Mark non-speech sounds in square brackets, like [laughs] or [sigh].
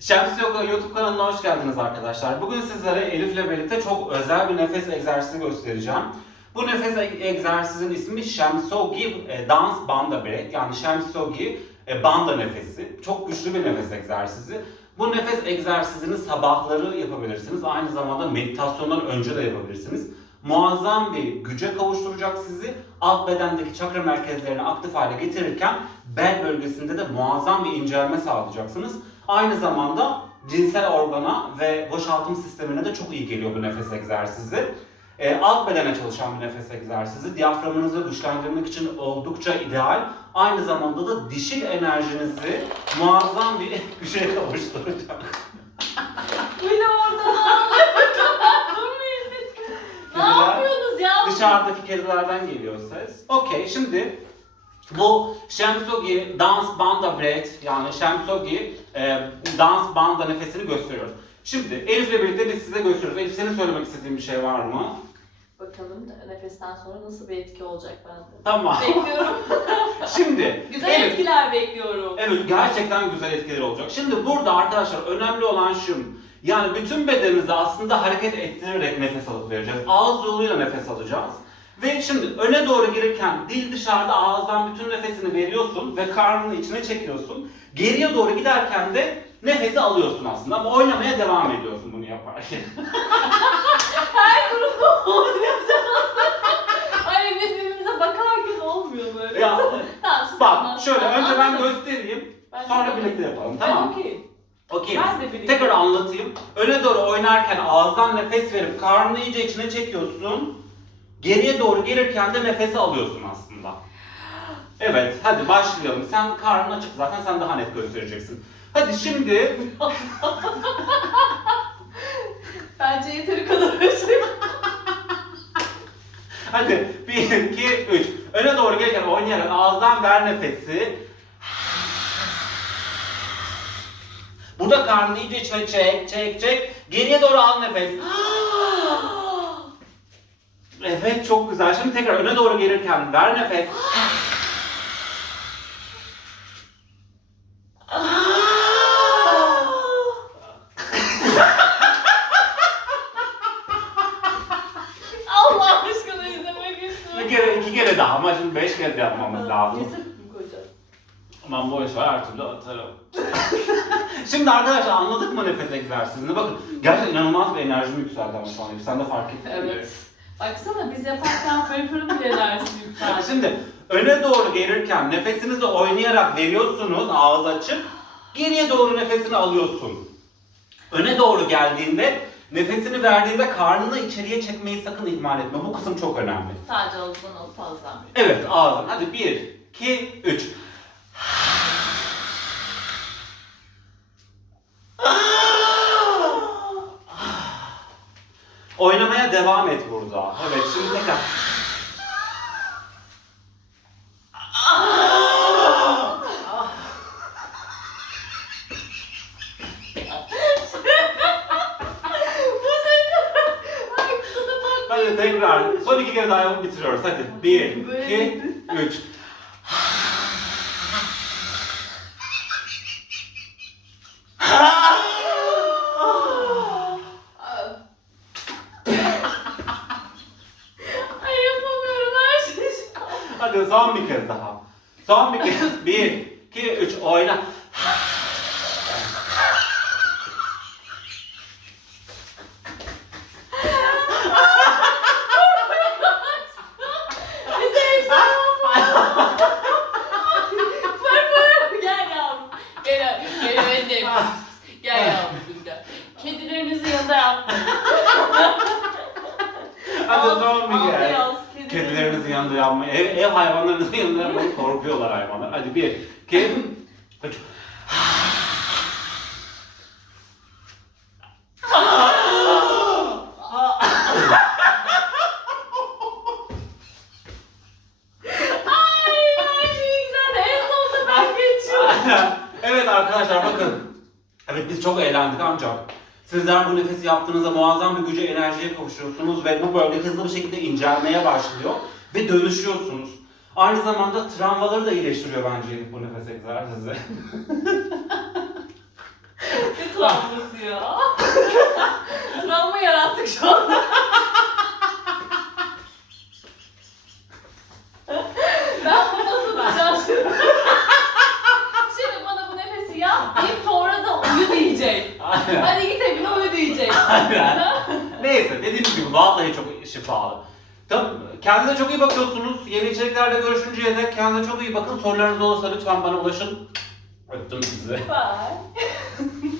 Şems Yoga YouTube kanalına hoş geldiniz arkadaşlar. Bugün sizlere Elif'le birlikte çok özel bir nefes egzersizi göstereceğim. Bu nefes e- egzersizin ismi Shemsogi e, Dance Banda Breath yani Shemsogi e, Banda nefesi. Çok güçlü bir nefes egzersizi. Bu nefes egzersizini sabahları yapabilirsiniz. Aynı zamanda meditasyondan önce de yapabilirsiniz. Muazzam bir güce kavuşturacak sizi. Alt bedendeki çakra merkezlerini aktif hale getirirken bel bölgesinde de muazzam bir incelme sağlayacaksınız. Aynı zamanda cinsel organa ve boşaltım sistemine de çok iyi geliyor bu nefes egzersizi. Ee, alt bedene çalışan bir nefes egzersizi. Diyaframınızı güçlendirmek için oldukça ideal. Aynı zamanda da dişil enerjinizi muazzam bir [laughs] güce kavuşturacak. Oradan ağlıyor. ne yapıyorsunuz ya? Dışarıdaki kedilerden geliyor ses. Okey şimdi bu Shemsogi Dans Banda Breath yani Shemsogi e, dans banda nefesini gösteriyoruz. Şimdi Elif'le birlikte biz size gösteriyoruz. Elif senin söylemek istediğin bir şey var mı? Bakalım da nefesten sonra nasıl bir etki olacak bende. Tamam. Bekliyorum. [laughs] Şimdi [laughs] Güzel Elif, etkiler bekliyorum. Evet gerçekten güzel etkileri olacak. Şimdi burada arkadaşlar önemli olan şu. Yani bütün bedenimizi aslında hareket ettirerek nefes alıp vereceğiz. Ağız yoluyla nefes alacağız. Ve şimdi öne doğru girirken dil dışarıda ağızdan bütün nefesini veriyorsun ve karnını içine çekiyorsun. Geriye doğru giderken de nefesi alıyorsun aslında ama oynamaya devam ediyorsun bunu yaparken. [laughs] Her grubu oynayacağız. Ay birbirimize bakarken olmuyor böyle. ya [laughs] Tamam siz bak şöyle önce ben göstereyim. Ben Sonra de- birlikte yapalım tamam mı? Okey. Ben de birlikte. Tekrar anlatayım. Öne doğru oynarken ağızdan nefes verip karnını iyice içine çekiyorsun. Geriye doğru gelirken de nefesi alıyorsun aslında. Evet, hadi başlayalım. Sen karnın açık zaten, sen daha net göstereceksin. Hadi şimdi, [laughs] Bence yeteri kadar özür. [laughs] hadi 1, 2, 3. Öne doğru gelirken oynayarak ağızdan ver nefesi. Burada karnını iyice içine çek, çek, çek. Geriye doğru al nefes. [laughs] Evet çok güzel. Şimdi tekrar öne doğru gelirken ver nefes. Allah aşkına izlemek Bir istiyorum. kere, iki kere daha ama şimdi beş kez yapmamız lazım. Ceset mi koyacağız? Aman boş ver her türlü atarım. [laughs] şimdi arkadaşlar anladık mı nefes egzersizini? Bakın gerçekten inanılmaz bir enerjim yükseldi ama şu an. Sen de fark ettin mi? Evet. Baksana biz yaparken fırfırın bile enerjisi [laughs] yükseldi. Şimdi öne doğru gelirken nefesinizi oynayarak veriyorsunuz ağız açık. Geriye doğru nefesini alıyorsun. Öne doğru geldiğinde nefesini verdiğinde karnını içeriye çekmeyi sakın ihmal etme. Bu kısım çok önemli. Sadece ağızdan alıp ağızdan. Evet ağzın. Hadi bir, iki, üç. [gasps] Oynamaya devam et burada. Evet şimdi tekrar. Hadi tekrar. Son iki kere daha yapıp bitiriyoruz. Hadi. Bir, iki, üç. Ay yapamıyorum her şey. Hadi son bir kez daha. Son bir kez. [laughs] Bir, iki, üç. Oyna. Gel yavrum. Gel. Kedilerinizin yanında yapmayın. Hadi son bir kez. Yanında yapmayı, ev, ev hayvanlarınızın [laughs] yanında yapmayı korkuyorlar hayvanlar. Hadi bir, iki, üç. [laughs] Evet arkadaşlar bakın. Evet biz çok eğlendik ancak sizler bu nefesi yaptığınızda muazzam bir güce, enerjiye kavuşuyorsunuz ve bu bölge hızlı bir şekilde incelmeye başlıyor ve dönüşüyorsunuz. Aynı zamanda travmaları da iyileştiriyor bence bu nefes egzersizi. Ne travması ya? Travma yarattık şu anda. ben burada tutacağım şimdi. Şimdi bana bu nefesi yap deyip sonra da uyu diyecek. Aynen. Hadi git evine uyu diyecek. Aynen. Neyse dediğim gibi vallahi çok şifalı. Tamam, kendinize çok iyi bakıyorsunuz. Yeni içeriklerle görüşünceye dek kendinize çok iyi bakın. Sorularınız olursa lütfen bana ulaşın. Öptüm sizi. Bye. [laughs]